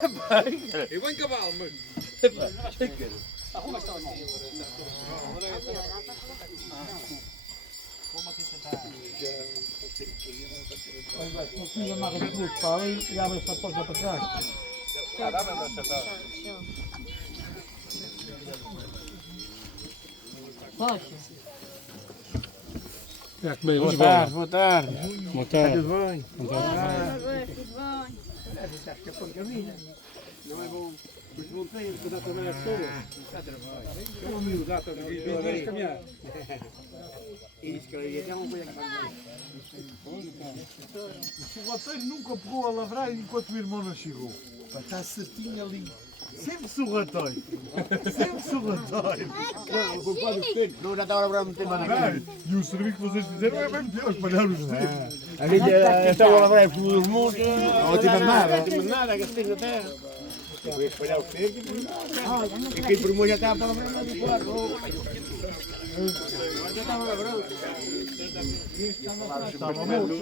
Eu vou em cavalo, mas. Arruma esta mão. Olha, amarra de cruz para ali e abre esta porta para trás. Boa tarde, boa tarde. Boa tarde. Tudo bem? Tudo bem. Não é bom. Os monteiros, que dá também a pessoa. É um amigo, dá também. Vem caminhar. Isso que eu ia dizer, uma coisa que faz O roteiro nunca pegou a lavrar enquanto o irmão não chegou. Está certinho ali. Sempre sorratório. Sempre sorratório. Não, o culpado dos filhos, não já estava a muito tempo na casa. E o serviço que vocês fizeram é bem melhor, espalhar os dedos. A gente estava a lavrar pelos montes, não tive nada, que tem na terra. Eu ia espalhar os filhos e quem por já estava a lavrar mais de quatro. Agora já estava a lavrar. Estava morto.